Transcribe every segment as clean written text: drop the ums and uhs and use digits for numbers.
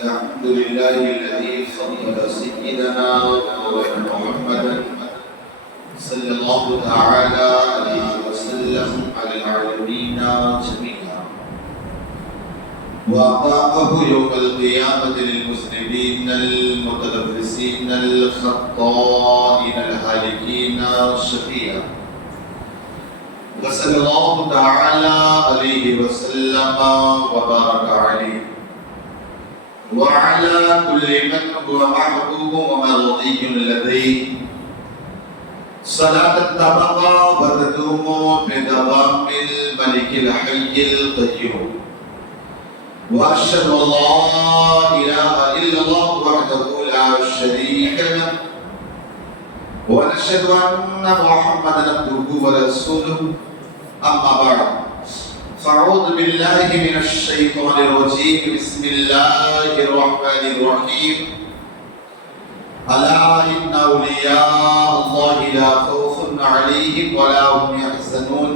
الحمد لله الذي فضل سيدنا محمدا صلى الله تعالى عليه وسلم على العالمين جميعا وأعطاه يوم القيامة للمذنبين المتنفسين الخطائين الهالكين شفيعا وصلى الله تعالى عليه وسلم وبارك عليه وعلى كل من هو محبوب ومرضي لديه صلاة تبقى وتدوم بدوام الملك الحي القيوم وأشهد أن لا إله إلا الله وحده لا شريك له ونشهد أن محمدا عبده ورسوله أما بعد فأعوذ بالله من الشيطان الرجيم بسم الله الرحمن الرحيم ألا إن أولياء الله لا خوف عليهم ولا هم يحزنون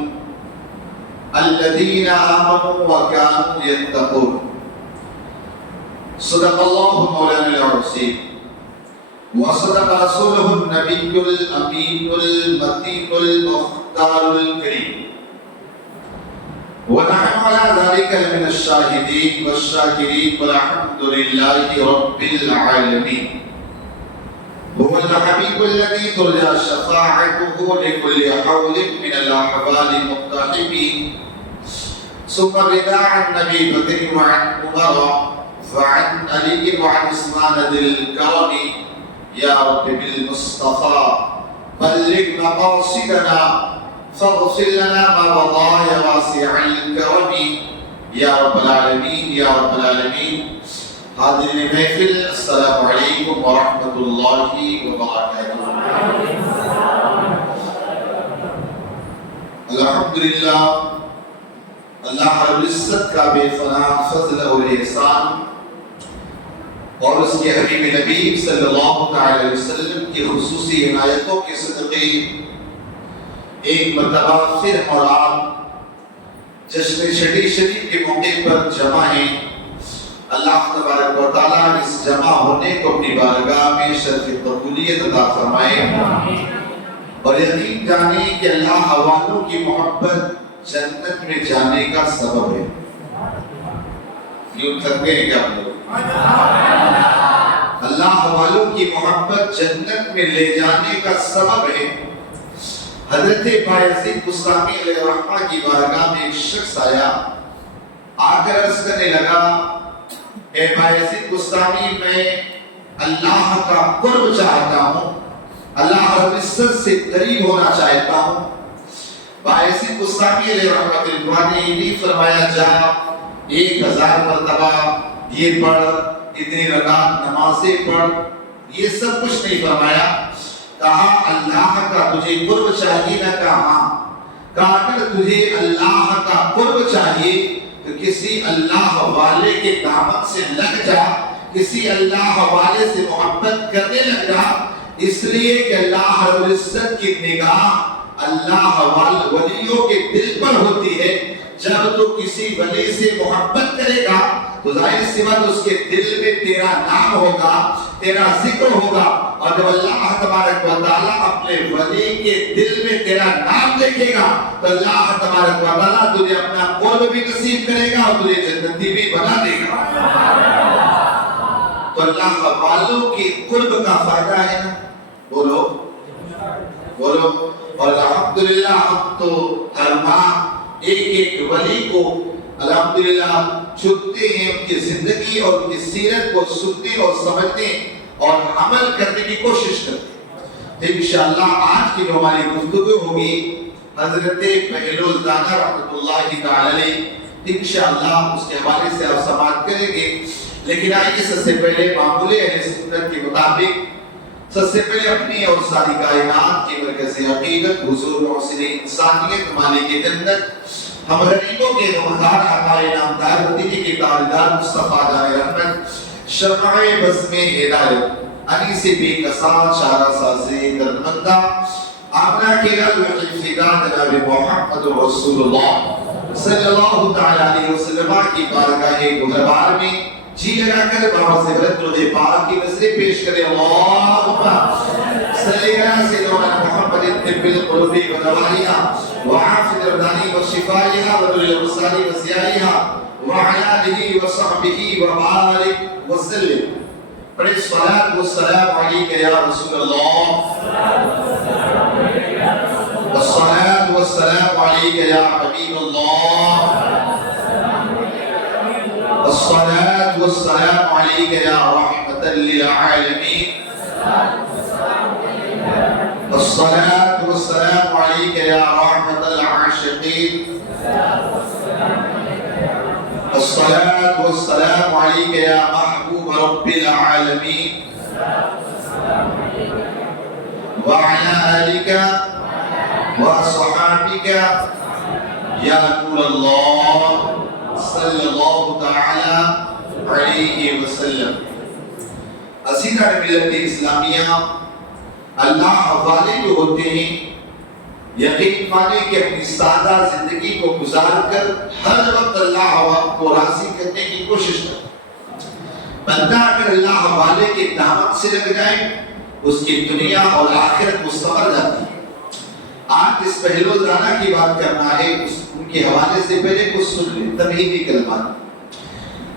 الذين آمنوا وكانوا يتقون صدق الله مولانا العظيم وصدق رسوله النبي الأمين المتين المختار الكريم ونحن على ذلك من الشاهدين والشاكرين والحمد لله رب العالمين هو الحبيب الذي ترجى شفاعته لكل حول من الأحوال المقتحمين ثم الرضا عن أبي بكر وعن عمر وعن علي وعن عثمان ذي الكرم يا رب بالمصطفى بلغ مقاصدنا فاغفر لنا ما مضى يا واسع الكرم يا رب العالمين يا رب العالمين. حاضرین محفل السلام علیکم ورحمۃ اللہ وبرکاتہ. الحمدللہ اللہ رب العزت کا بے پناہ فضل اور احسان اور اس کے حبیب نبی صلی اللہ تعالی علیہ وسلم کی خصوصی عنایتوں کے صدقے ایک مرتبہ پھر اور آپ جشن چھٹی شریف کے موقع پر جمع ہیں. اللہ تبارک و تعالیٰ اس جمع ہونے کو اپنی بارگاہ میں شرف قبولیت عطا فرمائے اور یقین جانے کہ اللہ والوں کی محبت جنت میں جانے کا سبب ہے. یوں تھک گئے کیا ہم لوگ؟ اللہ والوں کی محبت جنت میں لے جانے کا سبب ہے. حضرت بایزید بسطامی علیہ الرحمہ کی بارگاہ میں ایک شخص آیا، آ کر عرض کرنے لگا اے بایزید بسطامی، میں اللہ کا قرب چاہتا ہوں، اللہ رب العزت سے قریب ہونا چاہتا ہوں. بایزید بسطامی علیہ رحمۃ اللہ نے یہ نہیں فرمایا جا 1000 مرتبہ یہ پڑھ، اتنی رکعت نمازیں پڑھ، یہ سب کچھ نہیں فرمایا. کہا اللہ کا تجھے قرب چاہیے نہ کہا اگر تجھے اللہ کا قرب چاہیے تو کسی اللہ والے کے دامن سے لگ جا، کسی اللہ والے سے محبت کرنے لگ جا، اس لیے کہ اللہ رب العزت کی نگاہ اللہ ولیوں کے دل پر ہوتی ہے. جب تو کسی ولی سے محبت کرے گا تو ظاہر سی بات اس کے دل میں تیرا نام ہوگا، تیرا ذکر ہوگا، اور جب اللہ تبارک و تعالیٰ اپنے ولی کے دل میں تیرا نام دیکھے گا تو اللہ تبارک و تعالیٰ تجھے اپنا قرب بھی نصیب کرے گا اور تجھے جنتی بھی بنا دے گا. تو اللہ والوں کی قرب کا فائدہ ہے نا، بولو بولو. اور الحمدللہ ہم تو ہر ماہ ایک ولی کو الحمدللہ چھوٹتے ہیں، ان کی زندگی اور ان کی سیرت کو سنتے اور سمجھتے اور عمل کرنے کی کوشش کرتے. انشاءاللہ آج کی جو ہماری گفتگو ہوگی حضرت پہلو زادہ رحمۃ اللہ تعالی علیہ، انشاءاللہ اس کے حوالے سے آپ سماعت کریں گے. لیکن آئیے سب سے پہلے معمول اہل سنت کے مطابق سب سے پہلے اپنی اور ساری کائنات کی مرکزی عقیدت حضور محسن انسانیت مالک جنت ہم غریبوں کے نوخار عطائے نامدار مدینہ کے تاجدار مصطفیٰ جان رحمت شمع بزم ہدایت علی سے بے کسان شارہ سازے درمندہ آمنہ کے لل فدا جناب محمد رسول اللہ صلی اللہ تعالی علیہ وسلم کی بارگاہ گہربار میں جی لگا کر بابا سے برت درود پاک کی نظریں پیش کرے اللہم صلی علی سیدنا محمد طب القلوب ودوائها وعافیة الابدان وشفائها وذل الابصار وضیائها وعلى آلہ وصحبہ وبارک وسلم. پڑھیں الصلاۃ والسلام علیک یا رسول اللہ، والصلاۃ والسلام علیک یا حبیب اللہ، والصلاۃ والسلام علیک یا رحمۃ للعالمین، والصلاۃ والسلام علیک یا رحمۃ العاشقین، والصلاۃ والسلام علیک یا محبوب رب العالمین، وعلى آلك وصحابك یا نور اللہ صلی اللہ تعالی علیہ وسلم. عزیزہ ملت اسلامیہ، اللہ والے جو ہوتے ہیں یقین مانے کہ اپنی سادہ زندگی کو گزار کر ہر وقت اللہ کو راضی کرنے کی کوشش کرتے. بندہ اگر اللہ والے کے دامن سے لگ جائے اس کی دنیا اور آخرت مستقر جاتی ہے. آج اس پہلو دانا کی بات کرنا ہے، ان کے حوالے سے پہلے کچھ سن لیں تمہیدی کلمات.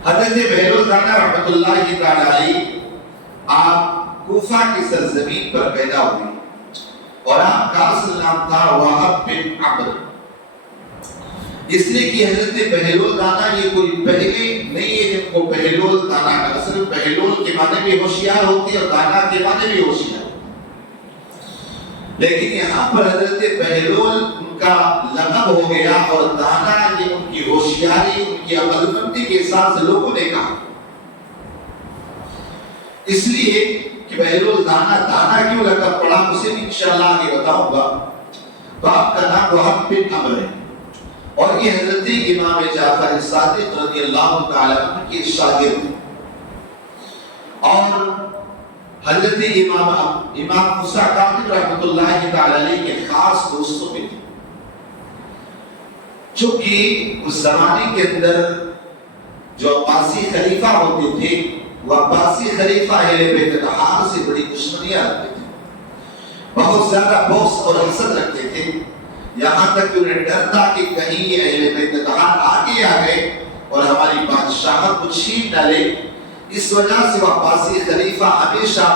حضرت پہلو دانا رحمت اللہ تعالی علیہ آپ کوفہ کی سرزمین پر پیدا ہوئے اور آپ کا اصل نام تھا وہب بن عمرو. اس لیے کہ حضرت بہلول دانا یہ کوئی پہلے نہیں ہے جن کو بہلول دانا کا. اصل بہلول کے معنی بھی ہوشیار ہوتی ہے اور دانا کے معنی بھی ہوشیار، لیکن یہاں پر حضرت بہلول ان کا لقب ہو گیا اور دانا یہ ان کی ہوشیاری، ان کی عقل مندی کے حساب سے لوگوں نے کہا. اس لیے کہ بہلول دانا، دانا کیوں لقب پڑا اسے بھی انشاءاللہ آگے بتاؤں گا. تو آپ کا نام وہب بن عمرو ہے اور یہ حضرت امام جعفر صادق رضی اللہ تعالی عنہ کے شاگرد ہیں اور حضرت امام موسیٰ کاظم رحمۃ اللہ تعالی علیہ کے خاص دوستوں میں تھے. چونکہ اس زمانے کے اندر جو عباسی خلیفہ ہوتے تھے وہ عباسی خلیفہ اہل بیت طہارہ سے بڑی دشمنیاں رکھتے تھے، بہت زیادہ بغض اور حسد رکھتے تھے. یہاں تک کہ انہیں ڈر تھا کہ کہیں یہ اہل بیت طہارہ آگے آ گئے اور ہماری بادشاہت کو چھین نہ لے. اس وجہ سے وہ عباسی خلیفہ ہمیشہ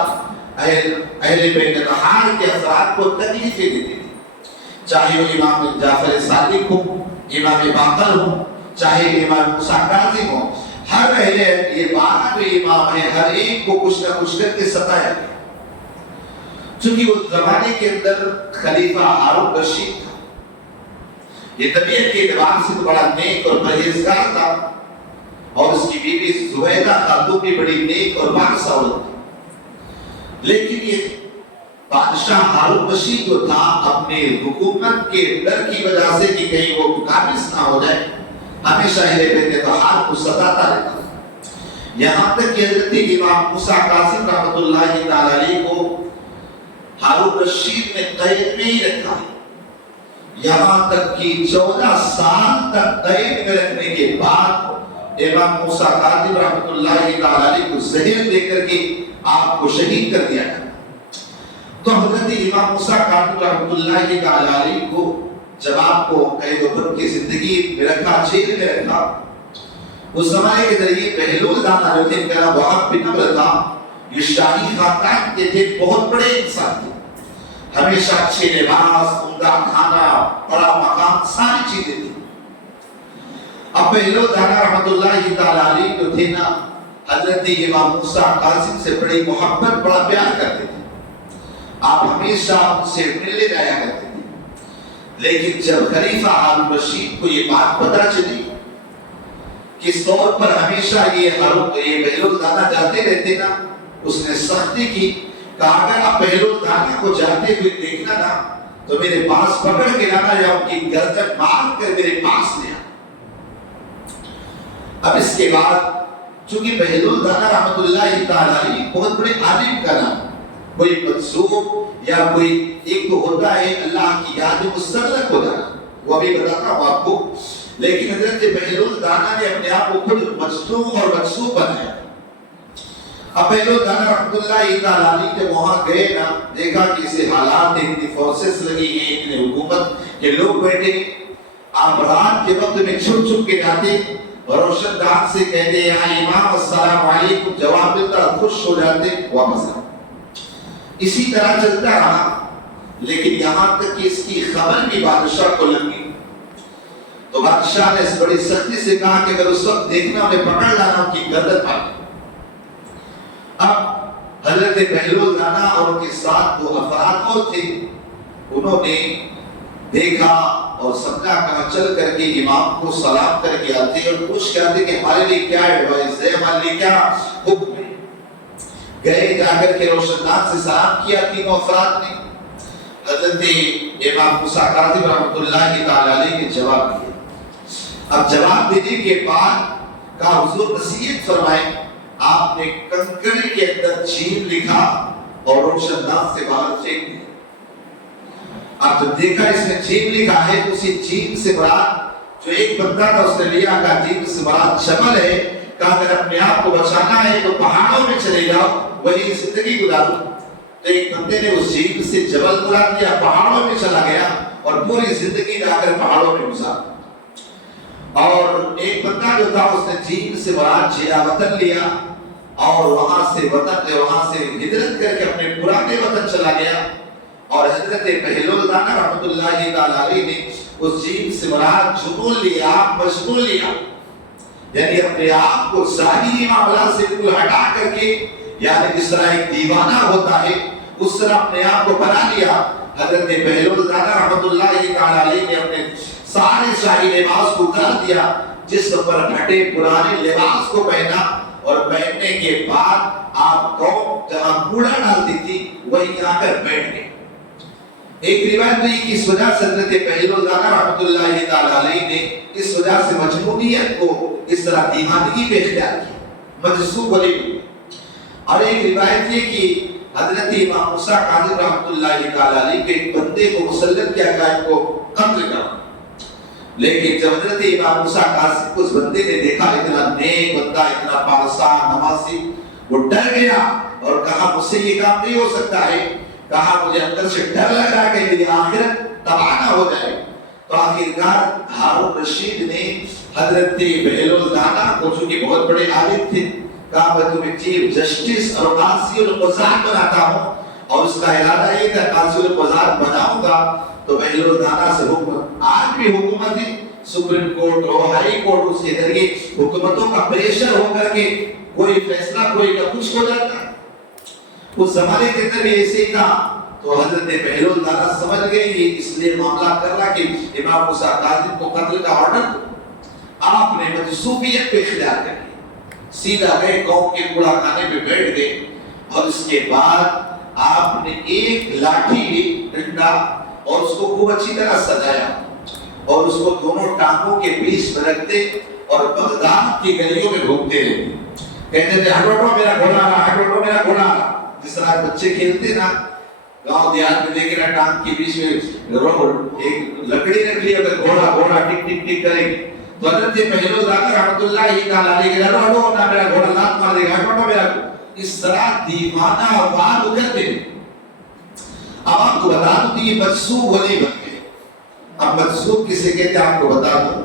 اہل بیت طہارہ کے افراد کو تکلیفیں دیتے تھے، چاہے وہ امام جعفر صادق ہو، امام باقر ہو، چاہے امام موسیٰ کاظم ہو. ہر اہل یہ 12 جو امام ہیں ہر ایک کو کچھ نہ کچھ کر کے ستایا گیا. چونکہ اس زمانے کے اندر خلیفہ ہارون رشید تھا، یہ طبیعت کے اعتبار سے تو بڑا نیک اور پرہیزگار تھا اور اس کی بیوی زبیدہ خاتون بھی بڑی نیک اور پاک عورت تھی. لیکن یہ بادشاہ ہارون رشید جو تھا اپنے حکومت کے ڈر کی وجہ سے کہ کہیں وہ قابض نہ ہو جائے ہمیشہ اہل بیت طہارہ کو ستاتا رہتا. یہاں تک کہ حضرت امام موسیٰ کاظم رحمۃ اللہ تعالی علیہ کو ہارون رشید نے قید میں ہی رکھا ہے. یہاں تک کہ 14 سال تک قید میں رکھنے کے بعد امام موسیٰ کاظم رحمۃ اللہ تعالی علیہ کو زہر دے کر کے آپ کو شہید کر دیا گیا. تو حضرت امام موسیٰ کاظم رحمۃ اللہ تعالی علیہ کو جب آپ کو قید و بند کی زندگی میں رکھا، جیل میں رکھا، اس زمانے کے ذریعے بہلول دانا جو تھے ان کا نام وہب بن عمرو تھا. یہ شاہی خاندان کے تھے، بہت بڑے انسان تھے، ہمیشہ اچھے لباس، عمدہ کھانا، بڑا مقام، ساری چیزیں تھیں. اب بہلول دانا رحمۃ اللہ تعالی علیہ جو تھے نا حضرت امام موسیٰ کاظم سے بڑی محبت، بڑا پیار کرتے تھے. آپ ہمیشہ ان سے ملنے جایا کرتے تھے. لیکن جب خلیفہ ہارون رشید کو یہ بات پتہ چلی کہ اس طور پر ہمیشہ یہ بہلول دانا جاتے رہتے نا، اس نے سختی کی، کہا اگر آپ بہلول دانا کو جاتے ہوئے دیکھنا نا تو میرے پاس پکڑ کے لانا یا ان کی گردن مار کر میرے پاس لے آنا. اب اس کے بعد چونکہ بہلول دانا رحمۃ اللہ تعالی علیہ بہت بڑے عالم کا نام، کوئی منصوب یا کوئی ایک تو ہوتا ہے اللہ کی یاد میں مستغرق ہو جانا، وہ بھی بتاتا ہوں آپ کو. لیکن حضرت بہلول دانا نے اپنے آپ کو خود مصنوع اور منسوب بنایا۔ اب بہلول دانا رحمۃ اللہ تعالی علیہ جب وہاں گئے نا، دیکھا کہ اسے حالات اتنی فورسز لگی ہیں، اتنی حکومت کے لوگ بیٹھے، آپ رات کے وقت میں چھپ چھپ کے جاتے اور روشن دان سے کہتے یا امام السلام علیکم، جواب ملتا، خوش ہو جاتے، واپس آ۔ اسی طرح چلتا رہا، لیکن یہاں تک کہ اس کی خبر بھی بادشاہ کو لگی تو بادشاہ نے اس بڑی سختی سے کہا کہ اگر اس وقت دیکھنا انہیں پکڑ لانا، ان کی گردن کاٹ۔ اب حضرت بہلول دانا اور ان کے ساتھ دو افراد اور تھے، انہوں نے دیکھا اور سمجھا، کہاں چل کر کے امام کو سلام کر کے آتے اور پوچھ کے آتے کہ ہمارے لیے کیا ایڈوائز ہے، ہمارے لیے کیا حکم ہے۔ گئے، جا کر کے روشندان سے سلام کیا تینوں افراد نے۔ حضرت امام موسیٰ کاظم رحمۃ اللہ تعالی علیہ نے جواب دیا۔ اب جواب دینے کے بعد کہا حضور نصیحت فرمائیں۔ آپ نے کنکڑ کے اندر جیم لکھا اور روشندان سے باہر پھینک دیا۔ اب جب دیکھا اس میں جیم لکھا ہے تو اسی جیم سے مراد جو ایک بندہ تھا اس نے لیا، کہا جیم سے مراد جبل ہے، کہا اگر اپنے آپ کو بچانا ہے تو پہاڑوں میں چلے جاؤ، وہی زندگی گزارو۔ تو ایک بندے نے اس جیم سے جبل مراد کیا، پہاڑوں میں چلا گیا اور پوری زندگی جا کر پہاڑوں میں گزارا۔ اور ایک بندہ جو تھا اس نے جیم سے مراد جلا وطن لیا اور وہاں سے ہجرت کر کے اپنے پرانے وطن چلا گیا۔ اور حضرت بہلول دانا رحمۃ اللہ تعالی علیہ نے اس جیم سے مراد جنون لیا، مجنون لیا، یعنی اپنے آپ کو ظاہری معاملات سے بالکل ہٹا کر کے، یعنی جس طرح ایک دیوانہ ہوتا ہے اس طرح اپنے آپ کو بنا لیا۔ حضرت بہلول دانا رحمۃ اللہ تعالی علیہ نے اپنے سارے شاہی لباس کو اتار دیا، جسم پر پھٹے پرانے لباس کو پہنا، اور پہننے کے بعد آپ قوم جہاں کوڑا ڈالتی تھی وہیں آ کر بیٹھ گئے۔ ایک روایت میں کہ اس وجہ سے حضرت بہلول دانا رحمۃ اللہ تعالی علیہ نے اس وجہ سے مجنونیت کو اس طرح دیوانگی پہ اختیار کیا، مجذوب علی۔ اور ایک روایت یہ کہ حضرت امام موسیٰ کاظم رحمۃ اللہ تعالی علیہ کے ایک بندے کو مسلط کیا کہ ان کو قتل کرو، لیکن جب حضرت امام موسیٰ کاظم کو اس بندے نے دیکھا، اتنا نیک بندہ، اتنا پارسا نمازی، وہ ڈر گیا اور کہا مجھ سے یہ کام نہیں ہو سکتا ہے، کہا مجھے اندر سے ڈر لگ رہا ہے کہ میری آخرت تباہ نہ ہو جائے۔ تو آخرکار ہارون رشید نے حضرت بہلول دانا کو، چونکہ بہت بڑے عالم تھے، کہا میں تمہیں چیف جسٹس اور قاضی القضات بناتا ہوں، اور اس کا ارادہ یہ تھا قاضی القضات بناؤں گا تو بہلول دانا سے حکومت، آج بھی حکومت ہے، سپریم کورٹ اور ہائی کورٹ، اس کے ذریعے حکومتوں کا پریشر ہو کر کے کوئی فیصلہ کوئی کا کچھ ہو جاتا ہے۔ اس زمانے کے اندر بھی ایسے ہی تھا۔ تو حضرت بہلول دانا سمجھ گئے یہ اس لیے معاملہ کر رہا کہ امام موسیٰ کاظم کو قتل کا آرڈر، آپ نے مجذوبیت پہ اختیار کر لیا، سیدھا گئے قوم کے کوڑا خانے پہ بیٹھ گئے، اور اس کے بعد آپ نے ایک لاٹھی لی، ڈنڈا، اور اس کو خوب اچھی طرح سجایا اور اس کو دونوں ٹانگوں کے بیچ میں رکھتے اور بغداد کی گلیوں میں گھومتے رہے، کہتے تھے ہٹو میرا گھوڑا آ رہا، ہٹو میرا گھوڑا آ رہا۔ جس طرح بچے کھیلتے نا گاؤں دیہات میں، دیکھ رہا ٹانگ کے بیچ میں ایک لکڑی رکھ لی، اگر گھوڑا گھوڑا ٹک ٹک ٹک کرے گی تو حضرت بہلول دانا رحمۃ اللہ تعالی علیہ کے ہٹو نہ میرا گھوڑا لات مار دے گا، ہٹو میرا، اس طرح دیوانہ وار اکھڑتے ہیں۔ اب آپ کو بتا دوں کہ یہ مجذوب ولی بن گئے۔ اب مجذوب کسے کہتے ہیں آپ کو بتا دوں،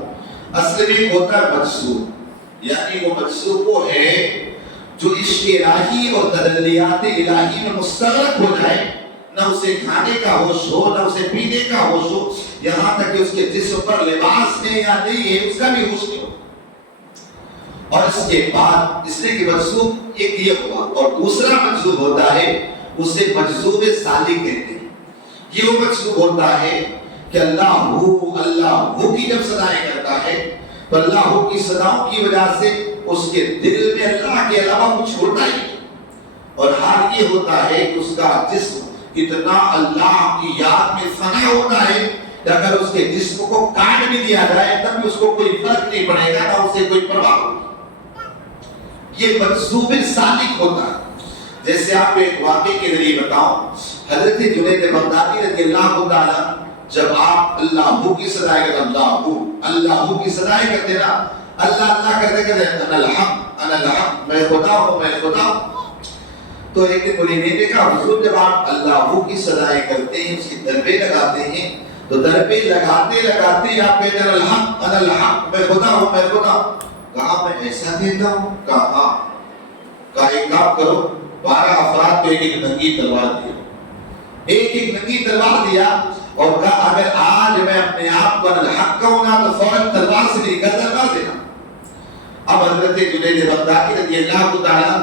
اصل میں ہوتا ہے مجذوب، یعنی وہ مجذوب وہ ہے جو عشق الہی اور تجلیات الہی میں مستغرق ہو جائے، نہ اسے کھانے کا ہوش ہو، نہ اسے پینے کا ہوش ہو، یہاں تک کہ اس کے جسم پر لباس ہے یا نہیں ہے اس کا بھی ہوش نہیں ہو۔ اور اس کے بعد اس نے کہ مجذوب ایک یہ ہوا، اور دوسرا مجذوب ہوتا ہے اسے مجذوب سالک کہتے ہیں۔ یہ وہ مجذوب ہوتا ہے کہ اللہ ہو کی جب صدائیں کرتا ہے تو اللہ ہو کی صداؤں کی وجہ سے اس کے دل میں اللہ کے علاوہ کچھ ہوتا ہی نہیں، اور حال یہ ہوتا ہے کہ اس کا جسم اتنا اللہ کی یاد میں فنا ہوتا ہے کہ اگر اس کے جسم کو کاٹ بھی دیا جائے تب بھی اس کو کوئی فرق نہیں پڑے گا، نہ اسے کوئی پرواہ ہوگی۔ یہ مجذوب سالک ہوتا ہے۔ جیسے آپ کو ایک واقعے کے ذریعے بتاؤں، حضرت جنید بغدادی رضی اللہ تعالیٰ جب آپ اللہ کی صدائے کرتے اللہ کی صدائے کرتے نا، اللہ اللہ کرتے کرتے انا الحق میں خدا ہوں میں خدا ہوں، تو ایک دن مجھے نے دیکھا حضور جب آپ اللہ کی صدائے کرتے ہیں، اس کی دربے لگاتے ہیں، تو دربے لگاتے لگاتے آپ کہتے ہیں انا الحق میں خدا ہوں میں خدا ہوں۔ کہا میں ایسا کہتا ہوں؟ کہا ایک کام کرو، 12 افراد کو ایک ایک ننگی تلوار دیا، ایک ایک ننگی تلوار دیا اور کہا اگر آج میں اپنے آپ کو الحق کہوں گا تو فوراً تلوار سے میری گردن مار دینا۔ اب حضرت جنید بغدادی رضی اللہ تعالیٰ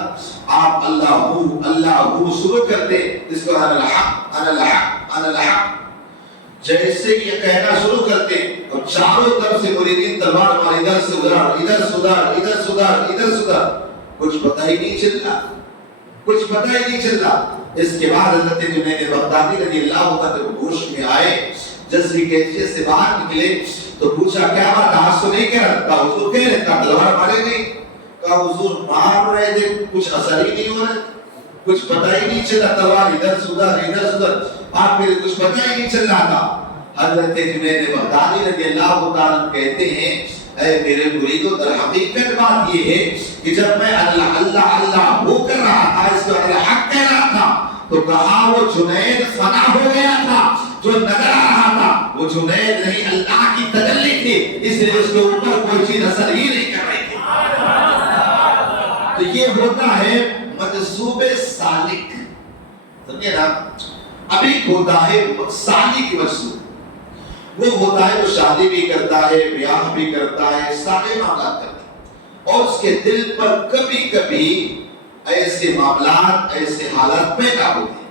آپ اللہ شروع کرتے، جس کو انا الحق جیسے یہ کہنا شروع کرتے اور چاروں طرف سے مریدین تلوار مار، ادھر سے ادھر، ادھر سے ادھر، ادھر سے ادھر، ادھر سے ادھر، کچھ پتہ ہی نہیں چل رہا، کچھ پتہ ہی نہیں چل رہا۔ اس کے بعد حضرت جنید بغدادی رضی اللہ تعالیٰ ہوش میں آئے، جذبی کیفیت سے باہر نکلے تو پوچھا کیا بات آج تو نہیں کہہ رہا؟ کہا حضور کہہ رہے تھا تلوار مارے نہیں؟ کہا حضور مار رہے تھے، کچھ اثر ہی نہیں ہو رہا، کچھ پتہ ہی نہیں چلا، تلوار ادھر سے ادھر ادھر سے ادھر، آپ میرے کچھ پتہ ہی نہیں چل رہا تھا۔ حضرت جنید بغدادی رضی اللہ تعالیٰ کہتے ہیں اے میرے مریدو، در حقیقت بات یہ ہے کہ جب میں اللہ وہ کر رہا تھا، اس کو الحق کہہ رہا تھا، تو کہا وہ جنید فنا ہو گیا تھا، جو نظر آ رہا تھا وہ جنید نہیں اللہ کی تجلی تھی، اس لیے اس کے اوپر کوئی چیز اثر ہی نہیں کر رہی تھی۔ تو یہ ہوتا ہے مجذوب سالک، سمجھے نا؟ ابھی ہوتا ہے سالک مجذوب، وہ ہوتا ہے جو شادی بھی کرتا ہے، بیاہ بھی کرتا ہے، سارے معاملات کرتا ہے، اور اس کے دل پر کبھی کبھی ایسے معاملات ایسے حالات پیدا ہوتے ہیں،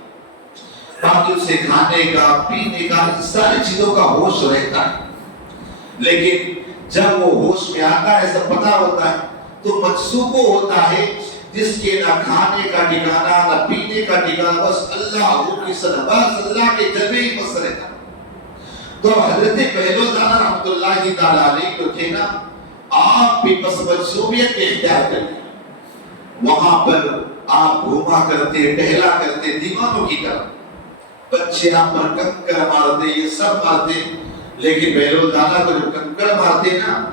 باقی اسے کھانے کا پینے کا ساری چیزوں کا ہوش رہتا ہے، لیکن جب وہ ہوش میں آتا ہے سب پتہ ہوتا ہے، تو مجذوب ہوتا ہے جس کے نہ کھانے کا ٹھکانہ نہ پینے کا ٹھکانہ، بس اللہ کی صدا، بس اللہ کے جلوے ہی بس رہتا ہے۔ تو حضرت بہلول رحمۃ اللہ تعالیٰ علیہ تو تھے نا، آپ بھی بس مجذوبیت کے اختیار کرتے، وہاں پر آپ گھوما کرتے، ٹہلا کرتے دیوانوں کی طرح، بچے آپ پر کنکڑ مارتے، یہ سب مارتے، لیکن بہلول دانا کو جب کنکڑ مارتے نا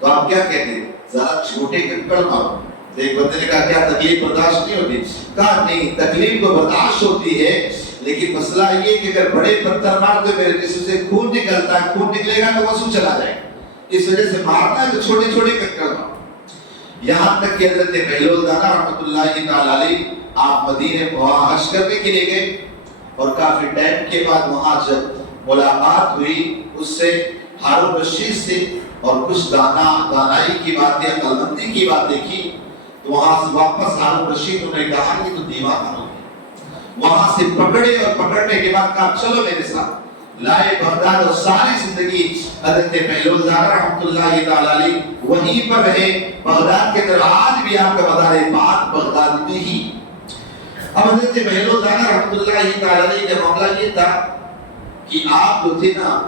تو آپ کیا کہتے؟ ذرا چھوٹے کنکڑ مارو۔ ایک بندے نے کہا کیا تکلیف برداشت نہیں ہوتی؟ کہا نہیں، تکلیف تو برداشت ہوتی ہے، لیکن مسئلہ یہ کہ اگر بڑے پتھر مارتے میرے جسم سے خون نکلتا ہے، خون نکلے گا تو وضو چلا جائے گا، اس وجہ سے مارنا ہے تو چھوٹے چھوٹے کنکڑ مارو۔ یہاں تک کہ حضرت بہلول دانا رحمۃ اللہ تعالیٰ علیہ آپ مدینے وہاں حج کرنے کے لیے گئے، اور کافی ٹائم کے بعد وہاں جب ملاقات ہوئی اس سے، ہارون رشید سے، اور کچھ دانائی کی باتیں، عقل مندی کی باتیں کی، تو وہاں سے واپس ہارون رشید نے کہا کہ تو دیوانہ ہو گیا، وہاں سے پکڑے اور پکڑنے کے بعد کہا چلو میرے ساتھ، لائے بغداد، اور ساری زندگی حضرت بہلول دانا رحمۃ اللہ تعالیٰ علیہ وہیں پر رہے، بغداد کے اندر آج بھی آپ کا مدار بات بغداد میں ہی۔ اب حضرت بہلول دانا رحمۃ اللہ تعالیٰ علیہ کا معاملہ یہ تھا کہ آپ جو تھے نا،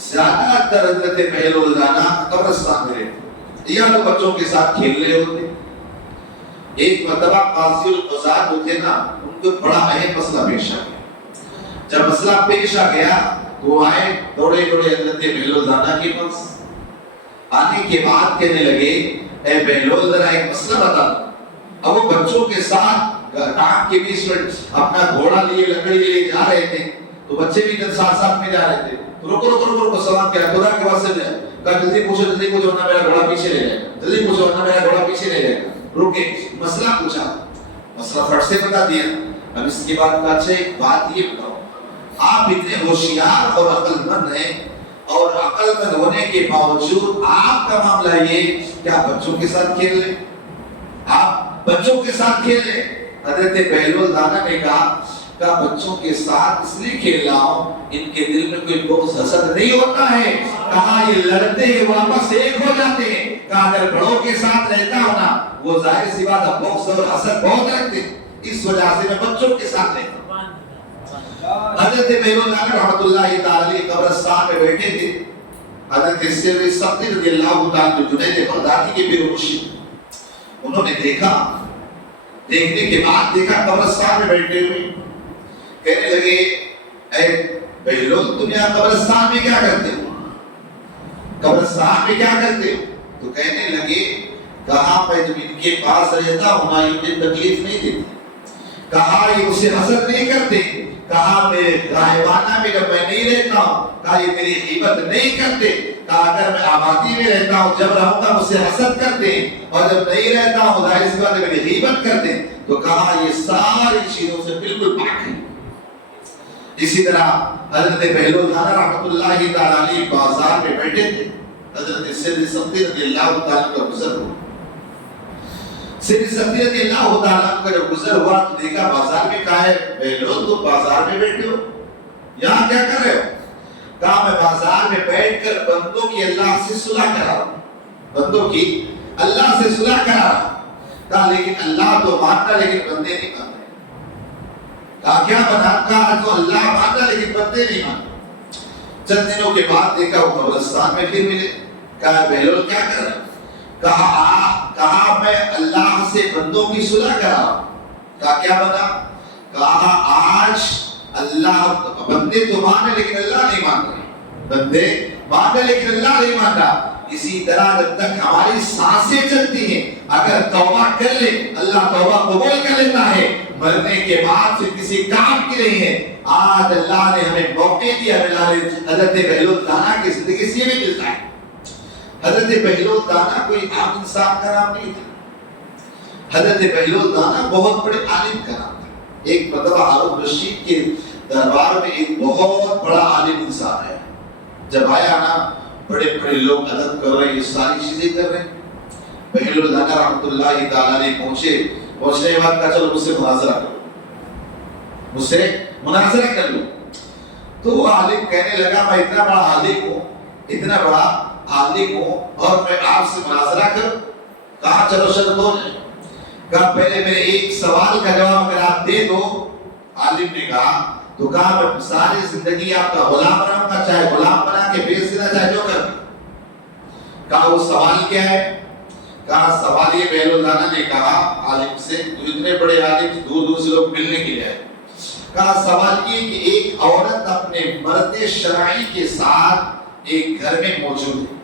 زیادہ تر حضرت بہلول دانا قبرستان میں رہتے، یا تو بچوں کے ساتھ کھیل رہے ہوتے۔ ایک مرتبہ قاضی القضات جو تھے نا، ان کو بڑا اہم مسئلہ پیش آ گیا۔ جب مسئلہ پیش آ گیا تو وہ آئے دوڑے حضرت بہلول دانا کے پاس، آنے کے بعد کہنے لگے اے بہلول ذرا ایک مسئلہ بتا دو۔ اب وہ بچوں کے ساتھ ٹانگ کے بیچ میں اپنا گھوڑا لیے لکڑی لیے جا رہے تھے، تو بچے بھی ساتھ میں جا رہے تھے، تو رکو سلام کیا، خدا کے واسطے میں کہا جلدی پوچھو ورنہ میرا گھوڑا پیچھے لے جائے گا، جلدی پوچھو ورنہ میرا گھوڑا پیچھے لے جائے گا۔ رکے، مسئلہ پوچھا، مسئلہ فٹ سے بتا دیا۔ اب اس کے بعد کہا اچھا ایک بات یہ بتاؤ، آپ اتنے ہوشیار اور عقل مند ہیں، اور عقل مند ہونے کے باوجود آپ کا معاملہ یہ کیا بچوں کے ساتھ کھیل لیں؟ آپ بچوں کے ساتھ کھیل لیں؟ حضرت بہلول دانا نے کہا بچوں کے ساتھ اس لیے کھیل رہا ہوں، ان کے دل میں کوئی بغض حسد نہیں ہوتا ہے، کہا یہ لڑتے ہیں واپس ایک ہو جاتے ہیں، کہا اگر بڑوں کے ساتھ رہتا ہوں نا وہ ظاہر سی بات ہے بغض اور حسد بہت رکھتے ہیں، اس وجہ سے میں بچوں کے ساتھ رہتا ہوں۔ حضرت بہلول دانا رحمۃ اللہ تعالی قبرستان میں بیٹھے تھے، حضرت سر سختی رضی اللہ تعالی جنید بغدادی کے پیر مرشد، انہوں نے دیکھا، دیکھنے کے بعد دیکھا قبرستان میں بیٹھے ہوئے، کہنے لگے اے بہلول تم یہاں قبرستان میں کیا کرتے ہو؟ قبرستان میں کیا کرتے ہو؟ تو کہنے لگے کہا میں جب ان کے پاس رہتا ہوں نہ یہ تکلیف نہیں دیتی، کہا یہ اسے حسد نہیں کرتے، کہا میں راہبانہ میں جب میں نہیں رہتا ہوں کہا یہ میری غیبت نہیں کرتے، کہا اگر میں آبادی میں رہتا ہوں جب رہوں گا مجھ سے حسد کرتے اور جب نہیں رہتا ہوں ظاہر سی بات ہے میری غیبت کرتے، تو کہا یہ ساری چیزوں سے بالکل پاک ہے۔ اسی طرح حضرت بہلول دانا رحمۃ اللہ تعالی علیہ بازار میں بیٹھے تھے، حضرت سید سبتی رضی اللہ تعالی کا گزر ہوا۔ سید سبتی رضی اللہ تعالی کا جب گزر ہوا تو دیکھا بازار میں، کہا ہے بہلول تم بازار میں بیٹھے ہو، یہاں کیا کر رہے ہو؟ کہا میں بازار میں بیٹھ کر بندوں کی اللہ سے صلح کرا رہا ہوں، بندوں کی اللہ سے صلح کرا رہا ہوں۔ کہا لیکن اللہ تو مانتا لیکن بندے نہیں مانتے۔ کہا کیا بنا؟ کہا تو اللہ مانتا لیکن بندے نہیں مانتے۔ چند دنوں کے بعد دیکھا وہ قبرستان میں پھر ملے، کہا بہلول کیا کر رہا ہے؟ کہا میں اللہ سے بندوں کی صلح کرا رہا ہوں۔ کہا کیا بنا؟ کہا آج اللہ بندے تو مانے لیکن اللہ نہیں مان رہے، بندے مانے لیکن اللہ نہیں مان رہا۔ اسی طرح جب تک ہماری سانسیں چلتی ہیں اگر توبہ کر لے اللہ توبہ قبول کر لیتا ہے، مرنے کے بعد پھر کسی کام کی نہیں ہے۔ آج اللہ نے ہمیں موقع دیا، حضرت بہلول دانا کی زندگی سے بھی ملتا ہے۔ حضرت بہلول دانا کوئی عام انسان کا نام نہیں تھا، حضرت بہلول دانا بہت بڑے عالم کا نام تھا۔ ایک مرتبہ ہارون رشید کے دربار میں ایک بہت بڑا عالم انسان ہے، جب آیا نا بڑے بڑے لوگ ادب کر رہے ہیں، یہ ساری چیزیں کر رہے ہیں۔ بہلول دانا رحمۃ اللہ تعالی علیہ پہنچنے کے بعد کہا چلو مجھ سے مناظرہ کرو، مجھ سے مناظرہ کر لو۔ تو وہ عالم کہنے لگا میں اتنا بڑا عالم ہوں، اتنا بڑا عالم ہوں اور میں آپ سے مناظرہ کروں؟ کہا چلو شرط ہو جائے۔ کہا پہلے میرے ایک سوال کا جواب اگر آپ دے دو۔ عالم نے کہا تو کہا میں ساری زندگی آپ کا غلام رہوں گا، چاہے غلام بنا کے بیچ دینا چاہے جو کر۔ کہا وہ سوال کیا ہے؟ کہا سوال یہ بہلول دانا نے کہا عالم سے، تو اتنے بڑے عالم دور دور سے لوگ ملنے کے لیے آئے۔ کہا سوال یہ کہ ایک عورت اپنے مرد شرعی کے ساتھ ایک گھر میں موجود ہے،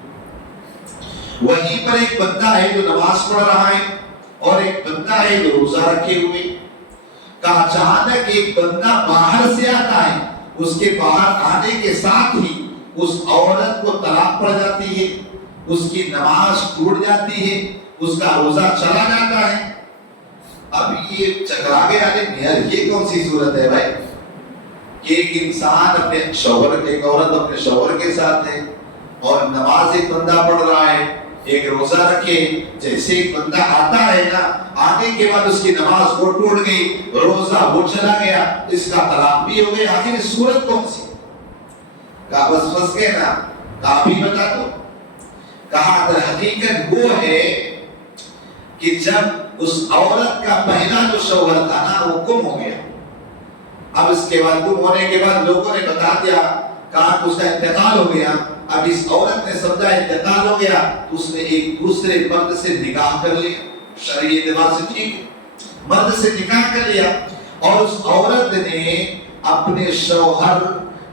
وہیں پر ایک بندہ ہے جو نماز پڑھ رہا ہے اور ایک بندہ ہے جو روزہ رکھے ہوئے۔ کہا اچانک ایک بندہ باہر سے آتا ہے، اس کے باہر آنے کے ساتھ ہی اس عورت کو طلاق پڑ جاتی ہے، اس کی نماز ٹوٹ جاتی ہے، اس کا روزہ چلا جاتا ہے۔ اب یہ چکرا گیا یار یہ کون سی صورت ہے بھائی کہ ایک انسان اپنے شوہر، ایک عورت اپنے شوہر کے ساتھ ہے اور نماز ایک بندہ پڑھ رہا ہے، ایک روزہ رکھے، جیسے ایک بندہ آتا ہے نا، آنے کے بعد اس کی نماز وہ ٹوٹ گئی، روزہ وہ چلا گیا، اس کا طلاق بھی ہو گیا، آخر صورت کون سی؟ کہا بس پھنس گئے نا، کہا بھی بتا دو۔ کہا در حقیقت وہ ہے کہ جب اس عورت کا پہلا جو شوہر تھا نا وہ گم ہو گیا، اب اس کے بعد گم ہونے کے بعد لوگوں نے بتا دیا، کہا کہ اس کا انتقال ہو گیا۔ اب اس عورت نے سمجھا انتقال ہو گیا تو اس نے ایک دوسرے مرد سے نکاح کر لیا، شرعی اعتبار سے ٹھیک ہے، مرد سے نکاح کر لیا، اور اس عورت نے اپنے شوہر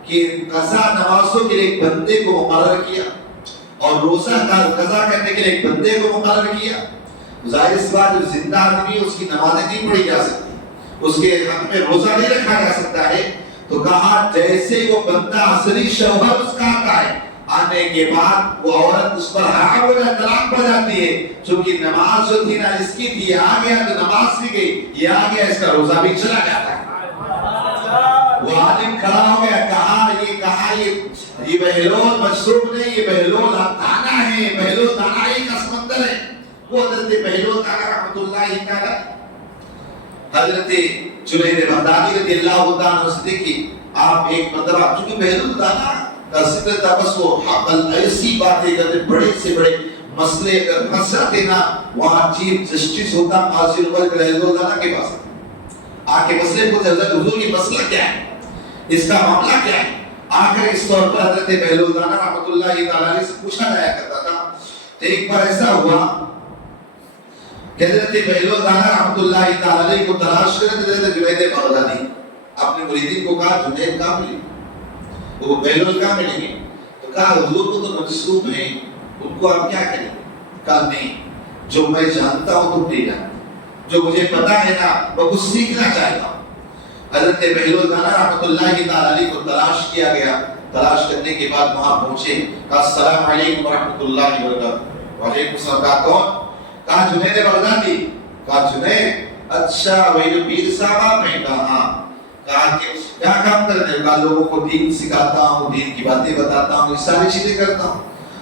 کی قضا نمازوں کے لیے ایک بندے کو مقرر کیا اور روزہ کا قضا کرنے کے لیے ایک بندے کو مقرر کیا۔ ظاہر اس بات جو زندہ آدمی اس کی نمازیں نہیں پڑھی جا سکتی، اس کے حق میں روزہ نہیں رکھا جا سکتا ہے۔ تو کہا جیسے وہ بندہ اصلی شوہر اس کا آتا ہے، آنے کے بعد وہ عورت اس پر حرام ہو جاتی، طلاق پڑ جاتی ہے، چونکہ نماز جو تھی نا اس کی تھی، آ گیا تو نماز بھی گئی، یہ آ گیا اس کا روزہ بھی چلا جاتا ہے۔ وہ عالم کھڑا ہو گیا، کہا یہ بہلول مشروب نہیں، یہ بہلول دانا ہے، بہلول دانائی کا سمندر ہے۔ وہ حضرت بہلول دانا رحمۃ اللہ تعالی، حضرت جنید بغدادی رضی اللہ تعالیٰ عنہ سے دیکھی، آپ ایک مرتبہ چونکہ بہلول دانا کا ذکر تھا، بس وہ حقل ایسی باتیں کرتے، بڑے سے بڑے مسئلے اگر مسئلہ دینا، وہاں چیف جسٹس ہوتا قاضی بہلول دانا کے پاس آ کے مسئلے کو حضرت حضور یہ مسئلہ کیا ہے، اس کا معاملہ کیا ہے، آخر اس طور پر حضرت بہلول دانا رحمۃ اللہ تعالیٰ عنہ سے پوچھا جایا کرتا تھا۔ ایک بار ایسا ہوا کہ حضرت بہلول دانا رحمۃ اللہ تعالیٰ عنہ کو تلاش کرتے حضرت جنید بغدادی اپنے مریدین کو کہا جنید کہاں ملی؟ وہ بہلول کہاں ملیں گے؟ تو کہا حضور کو تو منسوب ہیں، ان کو آپ کیا کریں؟ کہا نہیں، جو میں جانتا ہوں تم نہیں جانتے، جو مجھے پتا ہے نا وہ کچھ سیکھنا چاہتا ہوں۔ حضرت بہلول دانا رحمۃ اللہ تعالی علیہ کو تلاش کیا گیا، تلاش کرنے کے بعد وہاں پہنچے، کہا السلام علیکم ورحمۃ اللہ وبرکاتہ۔ وعلیکم السلام۔ کہا کون؟ کہا جنید بغدادی۔ کہا جنید، اچھا وہی جو پیر صاحب آپ ہیں؟ کہا ہاں۔ کہا کہ کیا کام کرتے ہیں؟ کہا لوگوں کو دین سکھاتا ہوں، دین کی باتیں بتاتا ہوں، یہ ساری چیزیں کرتا ہوں۔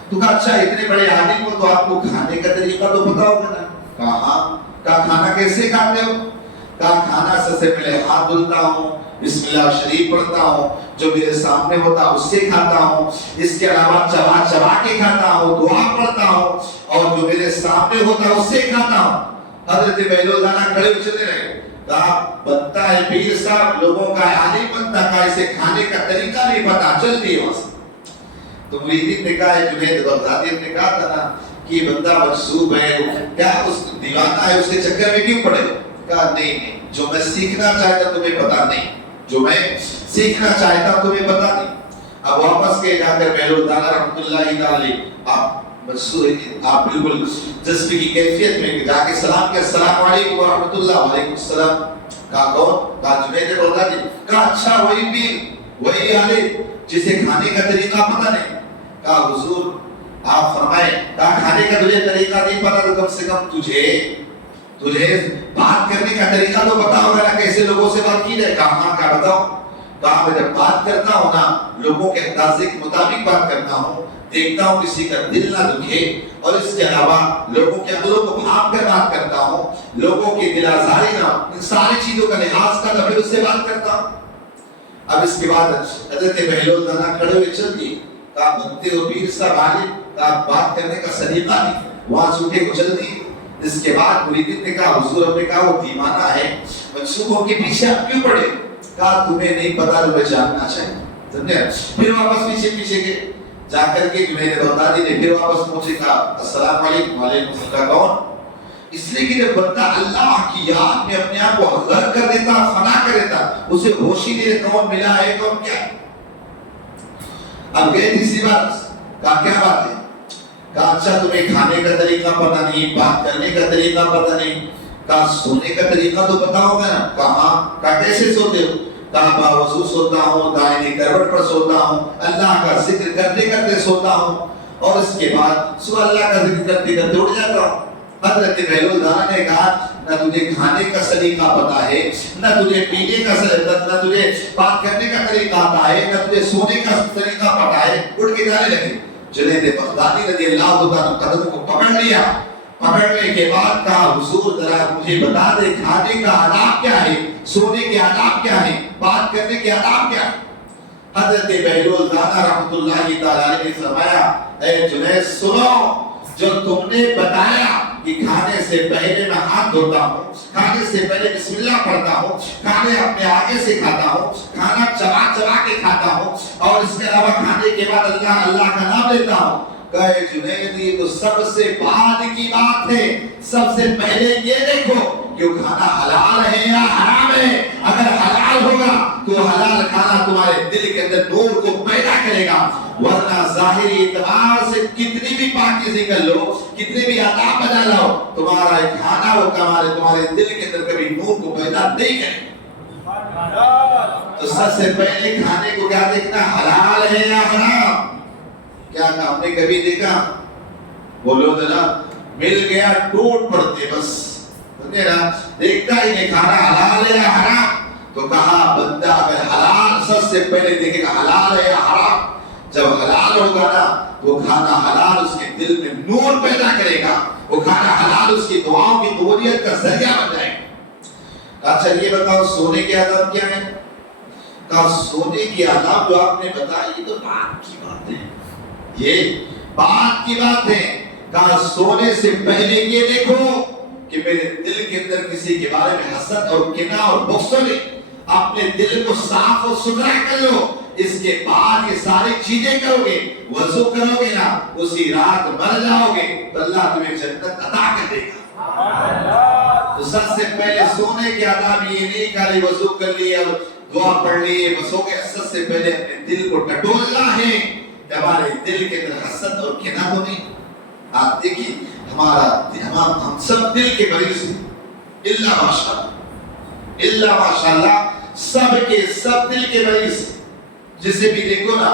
تو کہا اچھا اتنے بڑے عالم ہو تو آپ کو کھانے کا طریقہ تو پتا ہوگا نا؟ کہا ہاں۔ کہا کھانا کیسے کھاتے ہو؟ کہا کھانا سب سے پہلے ہاتھ دھلتا ہوں، بسم اللہ شریف پڑھتا ہوں، جو میرے سامنے ہوتا اس سے کھاتا ہوں، اس کے علاوہ چبا چبا کے کھاتا ہوں، دعا پڑھتا ہوں، اور جو میرے سامنے ہوتا اس سے کھاتا ہوں۔ حضرت بہلول دانا کھڑے ہو چلے رہے، کہا بنتا ہے پیر صاحب لوگوں کا عالم بنتا، کہا اسے کھانے کا طریقہ نہیں پتا، چل دیے وہاں سے۔ تو مریدین نے کہا ہے، جنید بغدادی نے کہا تھا نا کہ یہ بندہ مجذوب ہے، کیا اس دیوانہ ہے، اس کے چکر میں کیوں پڑے؟ کہا نہیں نہیں، جو میں سیکھنا چاہتا تمہیں پتا نہیں، جو میں سیکھنا چاہتا تمہیں پتا نہیں۔ اب واپس کے جا کر بہلول دانا رحمۃ اللہ تعالی آپ بالکل جذبے کی کیفیت میں جا کے سلام کیا، السلام علیکم ورحمۃ اللہ۔ وعلیکم السلام۔ کہا کون؟ کہا جنید بغدادی۔ کہا اچھا وہی پیر، وہی عالم جسے کھانے کا طریقہ پتا نہیں؟ کہا حضور آپ فرمائیں۔ کہا کھانے کا تجھے طریقہ نہیں پتا تو کم سے کم تجھے بات کرنے کا طریقہ تو پتا ہوگا نا، کیسے لوگوں سے بات کی جائے؟ کہا ہاں۔ کہا بتاؤ۔ کہا میں جب بات کرتا ہوں نا لوگوں کے اندازے کے مطابق بات کرتا ہوں، دیکھتا ہوں کسی کا دل نہ دکھے، اور اس کے علاوہ لوگوں کے عقلوں کو بھانپ کر بات کرتا ہوں، لوگوں کی دل آزاری نہ، ان ساری چیزوں کا لحاظ کرتا پھر اس سے بات کرتا ہوں۔ اب اس کے بعد حضرت بہلول دانا کھڑے ہوئے چل دیے، کہا بنتے ہو پیر صاحب عالم، کہا بات کرنے کا سلیقہ نہیں، وہاں سے اٹھے کو چل دیے۔ اس کے بعد مریدین نے کہا حضور ہم نے کہا وہ دیوانہ ہے، منسوخوں کے پیچھے آپ کیوں پڑے؟ کہا تمہیں نہیں پتا جو میں جاننا چاہیے، سمجھے؟ پھر واپس پیچھے گئے، جا کر کے جنید بغدادی نے پھر واپس پہنچے، کہا السلام علیکم۔ وعلیکم السلام۔ کون؟ اس لیے کہ جب بندہ اللہ کی یاد میں اپنے آپ کو غرق کر دیتا، فنا کر دیتا، اسے ہوش ہی نہیں کون ملا ہے کون کیا۔ اب گئے تیسری بات، کہا کیا بات ہے؟ کہا اچھا تمہیں کھانے کا طریقہ پتا نہیں، بات کرنے کا طریقہ پتا نہیں، کہا سونے کا طریقہ تو پتا ہوگا نا؟ کہا ہاں۔ کہا کیسے سوتے ہو؟ کہا باوضو سوتا ہوں، دائیں کروٹ پر سوتا ہوں، اللہ کا ذکر کرتے کرتے سوتا ہوں، اور اس کے بعد صبح اللہ کا ذکر کرتے کرتے اٹھ جاتا ہوں۔ حضرت بہلول دانا نے کہا نہ تجھے کھانے کا سلیقہ پتا ہے، نہ تجھے پینے کا سلیقہ، نہ تجھے بات کرنے کا طریقہ آتا ہے، نہ تجھے سونے کا طریقہ پتا ہے، اٹھ کے جانے لگے۔ جنید بغدادی رضی اللہ عنہ قدم کو پکڑ لیا، پکڑنے کے بعد کہا حضور ذرا مجھے بتا دے کھانے کا آداب کیا ہے، سونے کے آداب کیا ہے، بات کرنے کے آداب کیا ہے؟ حضرت بہلول دانا رحمۃ اللہ تعالی نے فرمایا اے جنید سنو، جو تم نے بتایا کہ کھانے سے پہلے میں ہاتھ دھوتا ہوں، کھانے سے پہلے بسم اللہ پڑھتا ہوں، کھانے اپنے آگے سے کھاتا ہوں، کھانا چبا چبا کے کھاتا ہوں، اور اس کے علاوہ کھانے کے بعد اللہ کا نام لیتا ہوں۔ کہے جنید یہ تو سب سے بعد کی بات ہے، سب سے پہلے یہ دیکھو کہ وہ کھانا حلال ہے یا حرام ہے۔ اگر حلال ہوگا تو حلال کھانا تمہارے دل کے اندر نور کو پیدا کرے گا، ورنہ ظاہری اعتبار سے کتنی بھی پاکیزگی کر لو، کتنے بھی آداب بنا لو، تمہارا کھانا وہ تمہارے دل کے اندر کبھی نور کو پیدا نہیں کرے گا۔ تو سب سے پہلے کھانے کو کیا دیکھنا، حلال ہے یا حرام۔ کیا ہم نے کبھی دیکھا وہ لوگ نا مل گیا ٹوٹ پڑتے، بس سمجھے نا، دیکھتا ہی نہیں کھانا حلال ہے یا حرام۔ تو کہا بندہ اگر حلال سب سے پہلے دیکھے گا حلال ہے یا حرام، جب حلال ہوگا نا وہ کھانا حلال اس کے دل میں نور پیدا کرے گا، وہ کھانا حلال اس کی دعاؤں کی قبولیت کا ذریعہ بن جائے گا۔ اچھا یہ بتاؤ سونے کے آداب کیا ہے؟ کہا سونے کی آداب جو آپ نے بتایا یہ تو بات کی بات ہے، یہ بات کی بات ہے۔ کہا سونے سے پہلے یہ دیکھو کہ میرے دل کے اندر کسی کے بارے میں حسد اور کینہ اور بغض نہیں، اپنے دل کو صاف اور ستھرا کر لو، اس کے بعد یہ ساری چیزیں کرو گے، وضو کرو گے نا، اسی رات مر جاؤ گے تو اللہ تمہیں جنت عطا کر دے گا۔ تو سب سے پہلے سونے کے آداب یہ نہیں کہ وضو کر لیا دعا پڑھ لیے بس ہو گیا. سب سے پہلے اپنے دل کو ٹٹولنا ہے کہ ہمارے دل کے اندر حسد اور کینہ تو نہیں. آپ دیکھیے ہم سب دل کے مریض ہیں الا ماشاءاللہ سب کے سب دل کے مریض ہیں. جسے بھی دیکھو نا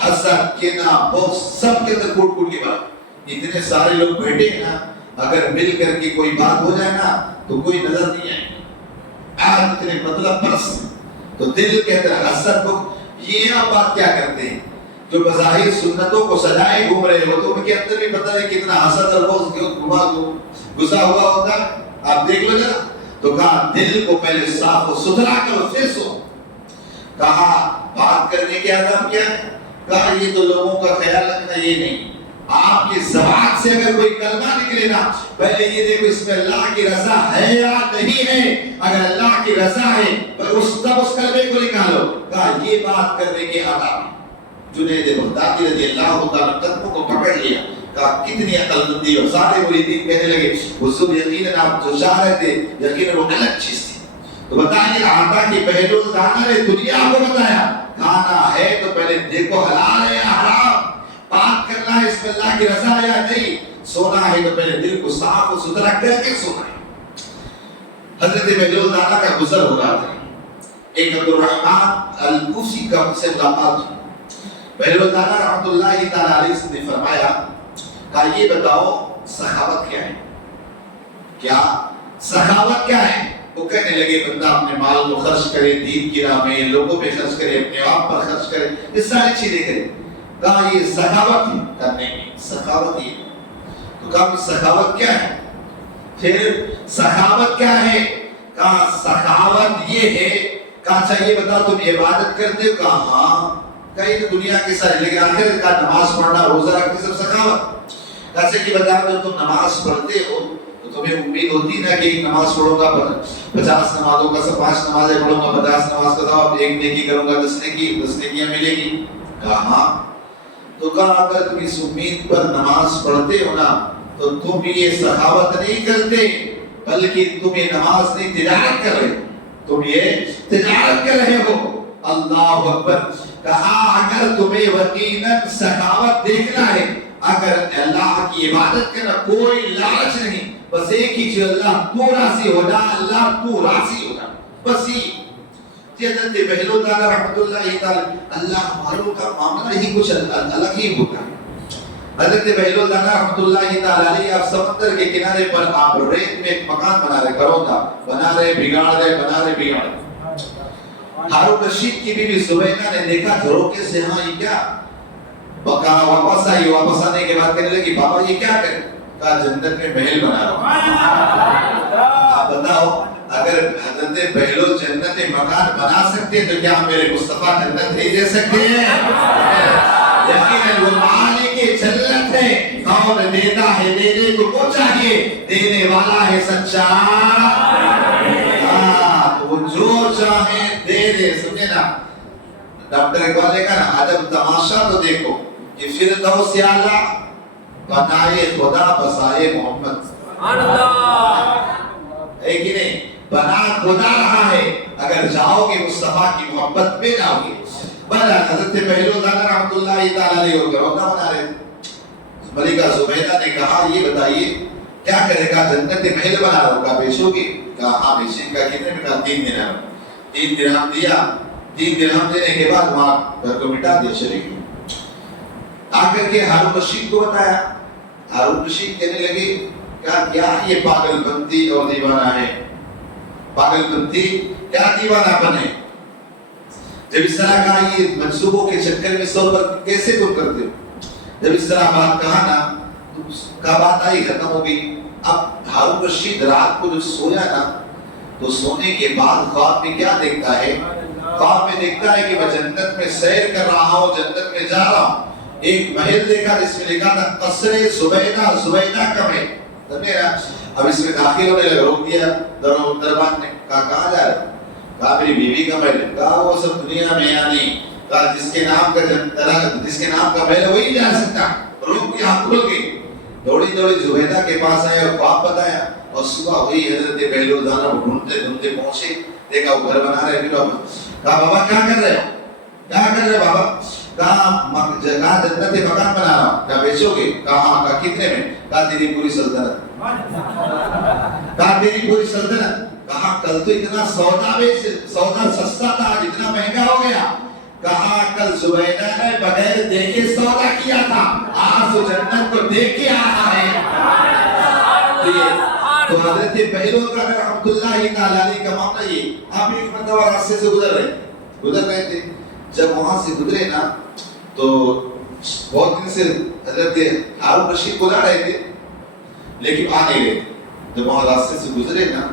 حسد کینہ بغض سب کے اندر کوٹ کی بات. اتنے سارے لوگ بیٹھے ہیں نا, اگر مل کر کے کوئی بات ہو جائے نا تو کوئی نظر نہیں آئے. آج اتنے مطلب پرس تو دل کے اندر حسد کو یہ آپ بات کیا کرتے ہیں جو بظاہر سنتوں کو سجائے گھوم رہے ہو تو ان کے اندر بھی پتہ ہے کتنا حسد اور بغض گھسا ہوا ہوتا ہے. آپ دیکھ لو ذرا. تو کہا دل کو پہلے صاف و ستھرا کرو پھر سو. کہا بات کرنے کے آداب کیا ہے؟ کہا یہ تو لوگوں کا خیال رکھنا یہ نہیں. آپ کی زبان سے اگر کوئی کلمہ نکلے نا پہلے یہ دیکھو اس میں اللہ کی رضا ہے یا نہیں ہے. اگر اللہ کی رضا ہے تب اس کلمے کو نکالو. کہا یہ بات کرنے کے آداب. جنید بغدادی رضی اللہ تعالیٰ قدموں کو پکڑ لیا. کہا کتنی عقل مندی. اور سارے مریدین کہنے لگے حضور یقیناً آپ جو چاہ رہے تھے یقیناً وہ الگ چیز تھی. تو بتائیے آتا کہ پہلو دانا نے دنیا کو بتایا کھانا ہے تو پہلے دیکھو حلال ہے یا حرام. بات کرنا ہے اس میں اللہ کی رضا یا نہیں. سونا ہے تو پہلے دل کو صاف و ستھرا کر کے سونا ہے. حضرت بہلول دانا کا گزر ہو رہا تھا. ایک عبد الرحمن الکوفی کا ان سے ملاقات ہوئی. بہلول دانا رحمۃ اللہ تعالی علیہ نے فرمایا کہا یہ بتاؤ سخاوت کیا ہے. کیا سخاوت کیا ہے؟ وہ کہنے لگے بندہ اپنے مال کو خرچ کرے دین کی راہ میں, لوگوں پہ خرچ کرے, اپنے آپ پر خرچ کرے, یہ ساری چیزیں کرے. کہا یہ سخاوت ہے. کہا نہیں سخاوت یہ. تو کہا سخاوت کیا ہے؟ پھر سخاوت کیا ہے؟ کہا سخاوت یہ ہے. کہا اچھا یہ بتاؤ تم عبادت کرتے ہو؟ کہا ہاں. کہیں تو دنیا کے سارے لیکن آخر کا نماز پڑھنا روزہ رکھنے سب سخاوت. کیسے کہ بتاؤ جب تم نماز پڑھتے ہو تو تمہیں امید ہوتی نا کہ ایک نماز پڑھوں گا 50 نمازوں کا 5 نمازیں پڑھوں گا 50 نماز کا ثواب, ایک نیکی کروں گا 10 نیکیاں ملے گی. کہا ہاں. تو کہا اگر تم اس امید پر نماز پڑھتے ہو نا تو تم یہ سخاوت نہیں کرتے بلکہ تم یہ نماز نہیں تجارت کر رہے. تم یہ تجارت کر رہے ہو. اللہ اکبر. کہا اگر تمہیں یقیناً سخاوت دیکھنا ہے, اگر اللہ کی عبادت کرنا کوئی لالچ نہیں, بس ایک ہی چیز اللہ تو راضی ہو جا, اللہ تو راضی ہو جا, بس یہ. حضرت بہلول دانا رحمۃ اللہ تعالی اللہ والوں کا معاملہ ہی کچھ الگ ہی ہوتا ہے. حضرت بہلول دانا رحمۃ اللہ تعالی آپ سمندر کے کنارے پر آپ ریت میں ایک مکان بنا رہے, گھروں بنا رہے, بگاڑ رہے. ہارون رشید کی بیوی زبیدہ نے دیکھا دھروکے سے ہاں یہ کیا بکا واپس آئی. واپس آنے کے بعد کہنے لگی بابا یہ کیا کرے؟ کہا جنت میں محل بنا رہا ہوں. آپ بتاؤ اگر حضرت بہلول جنت میں مکان بنا سکتے تو کیا میرے مصطفیٰ جنت نہیں دے سکتے ہیں؟ یقیناً وہ مالک جنت ہے. کون دیتا ہے دینے کو وہ چاہیے, دینے والا ہے سچا. وہ جو چاہے دے دے. سمجھے نا ڈاکٹر اقبال نے کہا عجب تماشا تو دیکھو کہ فردوس اعلیٰ بنائے خدا بسائے محمد. ہے کہ نہیں؟ بنا خدا رہا ہے, اگر جاؤ گے مصطفیٰ کی محبت میں جاؤ گے. بہرحال حضرت بہلول دانا رحمۃ اللہ تعالی علیہ اور گھرونہ بنا رہے تھے. ملکہ زبیدہ نے کہا یہ بتائیے کیا کرے گا؟ جنت محل بنا رہا ہوگا, بیچو گے؟ کہا ہاں بیچیں. کا کتنے میں؟ کہا 3 درہم. 3 درہم دیا. 3 درہم دینے کے بعد وہاں گھر کو مٹا دیا چلے گئے. آ کر کے ہارون رشید کو بتایا. ہارون رشید کہنے لگے کہا کیا یہ پاگل بندی اور دیوانہ ہے؟ پاگل بندی کیا دیوانہ بنے؟ جب اس طرح کہا یہ منصوبوں کے چکر میں سو پر کیسے تم کرتے ہو؟ جب اس طرح بات کہا نا تو کا بات آئی ختم ہو گئی. اب ہارون رشید رات کو جو سویا نا تو سونے کے بعد خواب میں کیا دیکھتا ہے؟ خواب میں دیکھتا ہے کہ میں جنت میں سیر کر رہا ہوں, جنت میں جا رہا ہوں. ایک محل دیکھا جس میں لکھا تھا قصر زبیدہ, زبیدہ کا محل. اب اس میں داخل ہونے لگا, روک دیا دربان نے. کہا کہاں جا رہے؟ کہا میری بیوی کا محل. کہا وہ سب دنیا میں یا نہیں. کہا جس کے نام کا محل ہے وہی جا سکتا. روک دیا, ہاتھ کھل گئی. دوڑی زبیدہ کے پاس آئے اور خواب بتایا, اور صبح ہوئی حضرت بہلول دانا ڈھونڈتے پہنچے, دیکھا وہ گھر بنا رہے. کہا بابا کیا کر رہے ہو؟ کیا کر رہے ہو بابا؟ کہا جنت مکان بنا رہا ہوں. کیا بیچو گے؟ کہا ہاں. کہا کتنے میں؟ کہا تیری پوری سلطنت. کہا تیری پوری سلطنت. کہا کل تو اتنا سودا سستا تھا آج اتنا مہنگا ہو گیا. کہا کل زبیدہ نے بغیر دیکھے سودا کیا تھا آج تو جنت کو دیکھ کے آ رہا ہے. تو حضرت بہلول کا رحمت اللہ تعالی علیہ کا معاملہ یہ. آپ ایک مرتبہ راستے سے گزر رہے تھے. جب وہاں سے گزرے نا تو بہت دن سے حضرت ہارون رشید بلا رہے تھے لیکن آ نہیں رہے. جب وہاں راستے سے گزرے نا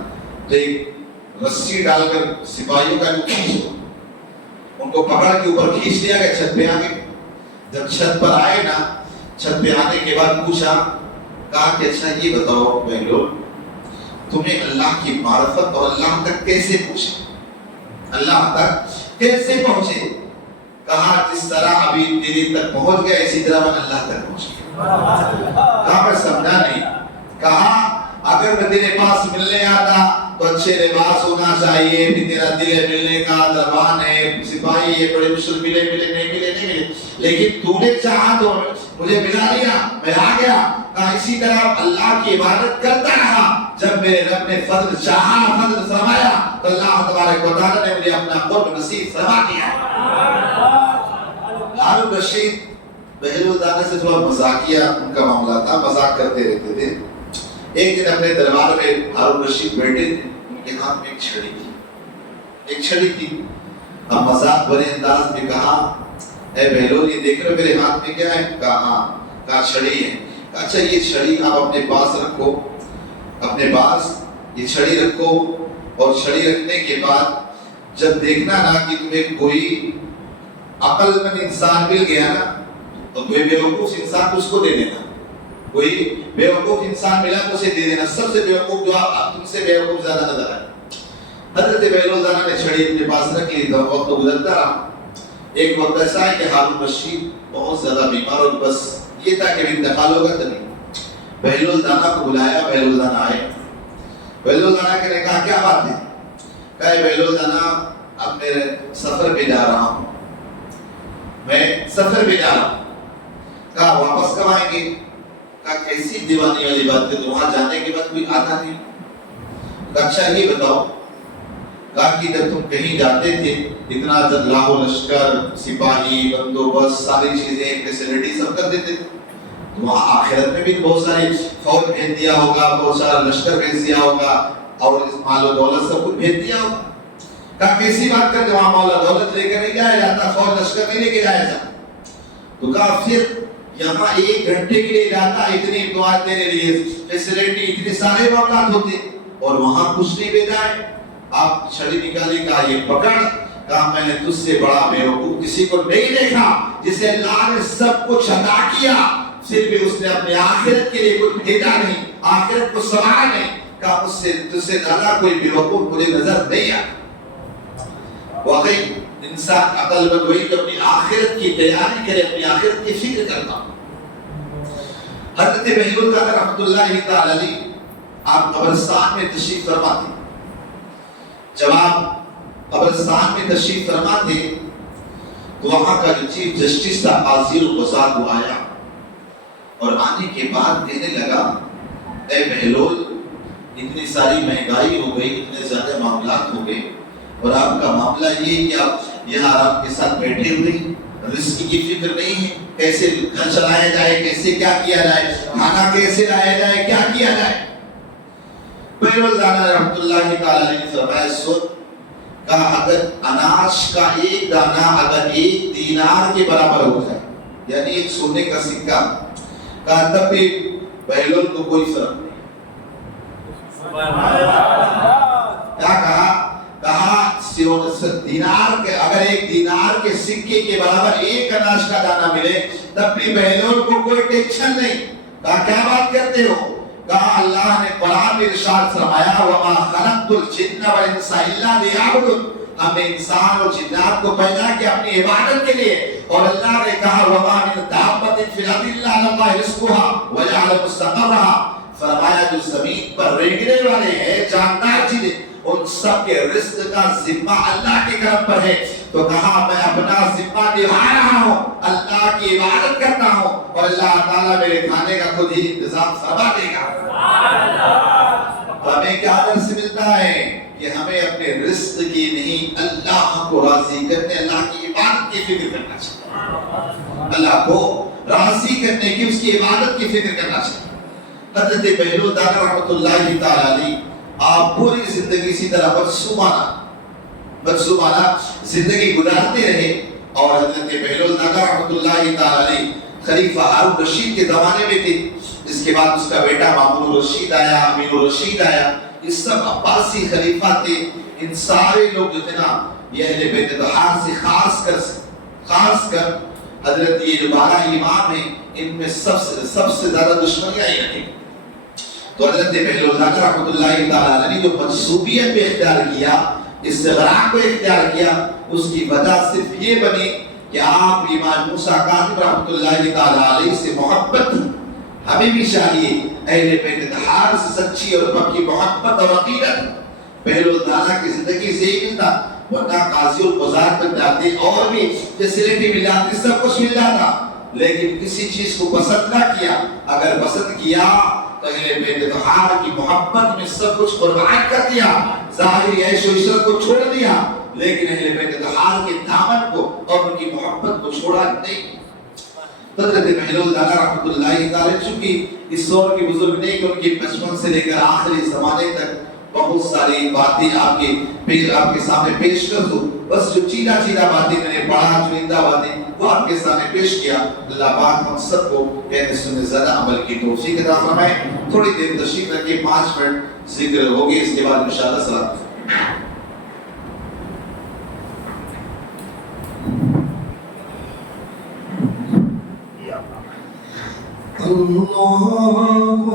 تو ایک رسی ڈال کر سپاہیوں کا ان کو پکڑ کے اوپر کھینچ لیا گیا چھت پہ آگے. جب چھت پر آئے نا چھت پہ آنے کے بعد پوچھا کہا کہ اچھا یہ بتاؤ بہلول تمہیں اللہ کی معرفت اور اللہ تک کیسے پہنچے؟ اللہ تک کیسے پہنچے؟ کہا جس طرح ابھی دلی تک پہنچ گیا اسی طرح میں اللہ تک پہنچ گیا. کہا میں سمجھا نہیں. کہا اگر میں تیرے پاس ملنے آتا تو اچھے لباس ہونا چاہیے پھر تیرا دل ملنے کا دربان ہے سپاہی ہے بڑے مشکل ملے نہیں ملے لیکن تو نے چاہا تو مجھے ملا لیا میں آ گیا. کہا اسی طرح اللہ کی عبادت کرتا رہا جب میرے رب نے فضل چاہا فضل فرمایا تو اللہ تبارک و تعالی نے مجھے اپنا قرب نصیب فرما دیا. ہارون رشید بہلول دانا سے تھوڑا مذاقیہ ان کا معاملہ تھا مذاق کرتے رہتے تھے. ایک دن اپنے دربار میں ہارون رشید بیٹھے تھے ان کے ہاتھ میں ایک چھڑی تھی. اب مذاق بھرے انداز میں کہا اے بہلول یہ دیکھ رہے میرے ہاتھ میں کیا ہے؟ کہا ہاں. کہا چھڑی ہے. کہا اچھا یہ چھڑی آپ اپنے پاس رکھو اپنے پاس یہ چھڑی رکھو اور چھڑی رکھنے کے بعد جب دیکھنا نا کہ تمہیں کوئی عقل مند انسان مل گیا نا تو کوئی بیوقوف انسان کو اس کو دے دینا. کوئی بیوقوف انسان ملا تو اسے دے دینا. سب سے بیوقوف جو آپ تم سے بیوقوف زیادہ نظر آئے. حضرت بہلول دانا نے چھڑی اپنے پاس رکھ لی. وقت تو گزرتا رہا. ایک وقت ایسا ہے کہ ہارون رشید بہت زیادہ بیمار اور بس یہ تھا کہ انتقال ہوگا تبھی. بہلول دانا کو بلایا. بہلول دانا آئے. بہلول دانا نے کہا کیا بات ہے؟ کہا بہلول دانا اب میرے سفر پہ جا رہا ہوں میں سفر پہ جا رہا ہوں. کہا واپس کب آئیں گے؟ کہا کیسی دیوانی والی بات ہے تو وہاں جانے کے بعد کوئی آتا نہیں. کہا اچھا یہ بتاؤ. کہا کہ جب تم کہیں جاتے تھے اتنا لاکھ لشکر سپاہی بندوبست ساری چیزیں فیسلٹی سب کر دیتے تھے تو وہاں آخرت میں بھی بہت سارے فوج بھیج دیا ہوگا بہت سارا لشکر بھیج دیا ہوگا اور مال و دولت سب کچھ بھیج دیا ہوگا. کہا کیسی بات کرتے وہاں مال و دولت لے کر نہیں جایا جاتا فوج لشکر نہیں لے کے جایا جاتا. تو کہا پھر یہاں 1 گھنٹے کے لیے جاتا اتنی امداد دینے لیے فیسلٹی اتنے سارے معاملات ہوتے اور وہاں کچھ نہیں بھیجا ہے. آپ چھڑی نکالی. کہا یہ پکڑ. کہا میں نے تجھ سے بڑا بیوقوف کسی کو نہیں دیکھا جسے اللہ نے سب کچھ عطا کیا پھر بھی اس نے اپنے آخرت کے لیے کچھ بھیجا نہیں آخرت کو سنبھالا نہیں. کہا اس سے تجھ سے زیادہ کوئی بیوقوف مجھے نظر نہیں آیا. واقعی انسان عقل مند وہی جو اپنی آخرت کی تیاری کرے اپنی آخرت کی فکر کرتا. حضرت بہلول کا رحمت اللہ تعالی علیہ آپ قبرستان میں تشریف فرما تھے. جب آپ قبرستان میں تشریف فرما تھے تو وہاں کا جو چیف جسٹس تھا قاضی القضات وہ آیا اور آنے کے بعد کہنے لگا اے بہلول اتنی ساری مہنگائی ہو گئی اتنے زیادہ معاملات ہو گئے اور آپ کا معاملہ یہ کہ آپ یہاں آرام کے ساتھ بیٹھے ہوئے رزق کی فکر نہیں ہے کیسے گھر چلایا جائے کیسے کیا کیا جائے کھانا کیسے لایا جائے کیا کیا جائے. بہلول دانا رحمت اللہ تعالی علیہ نے فرمایا سن. کہا اگر اناج کا ایک دانہ اگر 1 دینار کے برابر ہو جائے یعنی 1 سونے کا سکہ کہا تب بھی بہلول کو کوئی فرق نہیں. کیا کہا دینار کے اگر 1 دینار کے سکے کے برابر 1 اناج کا دانہ ملے تب بھی بہلول کو کوئی ٹینشن نہیں. کہا کیا بات کرتے ہو؟ کہا اللہ نے قرآن میں ارشاد فرمایا وما خلقت الجن والانس الا لیعبدون. ہم نے انسان اور جنات کو پیدا کیا اپنی عبادت کے لیے اور اللہ نے کہا وما من دابۃ فی الارض الا علی اللہ رزقها وجعل مستقرها. فرمایا جو زمین پر رہنے والے ہیں جاندار چیزیں ان سب کے رزق کا ذمہ اللہ کے کرم پر ہے. تو کہا میں اپنا ذمہ نبھا رہا ہوں, اللہ کی عبادت کرتا ہوں, اور اللہ تعالیٰ میرے کھانے کا خود ہی انتظام فرما دے گا. ہمیں کیا درس ملتا ہے کہ ہمیں اپنے رزق کی نہیں, اللہ کو راضی کرنے, اللہ کی عبادت کی فکر کرنا چاہیے. اللہ کو راضی کرنے کی, اس کی عبادت کی فکر کرنا چاہیے. حضرت بہلول دانا رحمۃ اللہ تعالی علیہ آپ پوری زندگی اسی طرح منصوبانہ زندگی گزارتے رہے. اور حضرت بہلول دانا رحمۃ اللہ تعالی علیہ خلیفہ ہارون رشید کے زمانے میں تھے. اس کے بعد اس کا بیٹا مامون الرشید آیا, امین الرشید آیا. یہ سب عباسی خلیفہ تھے. ان سارے لوگ جو تھے نا, یہ اہل بیت طہار سے خاص کر حضرت یہ جو 12 امام ہیں, ان میں سب سے زیادہ دشمنیاں ہی رکھیں. تو حضرت بہلول دانا رحمۃ اللہ تعالی علیہ جو منصوبیت پہ اختیار کیا, استغراق کو اختیار کیا, اس کی وجہ صرف یہ بنی کہ آپ امام موسیٰ کاظم رحمۃ اللہ تعالی علیہ سے محبت ہمیں بھی چاہیے. اہل بیت طہار سے سچی اور پکی محبت اور عقیدت بہلول دانا کی زندگی سے ہی ملتا, ورنہ قاضی القضات میں جاتے اور بھی فیسلٹی مل جاتی, سب کچھ مل جاتا, لیکن کسی چیز کو پسند نہ کیا. اگر پسند کیا تو اہل بیت طہار کی محبت میں سب کچھ قربان کر دیا, ظاہری عیش و عشرت کو چھوڑ دیا, لیکن اہل بیت طہار کے دامن کو اور ان کی محبت کو چھوڑا نہیں. حضرت بہلول دانا رحمۃ اللہ تعالی چونکہ اس دور کے بزرگ نہیں کہ ان کے بچپن سے لے کر آخری زمانے تک بہت ساری باتیں آپ کے سامنے پیش کر دوں, بس جو چیدہ باتیں میں نے پڑھا, چنندہ باتیں وہ آپ کے سامنے پیش کیا. اللہ پاک ہم سب کو کہنے سننے زیادہ عمل کی توفیق عطا فرمائے. تھوڑی دیر تشریف رکھیں, 5 منٹ ذکر ہوگی, اس کے بعد انشاءاللہ صلاۃ. اللهم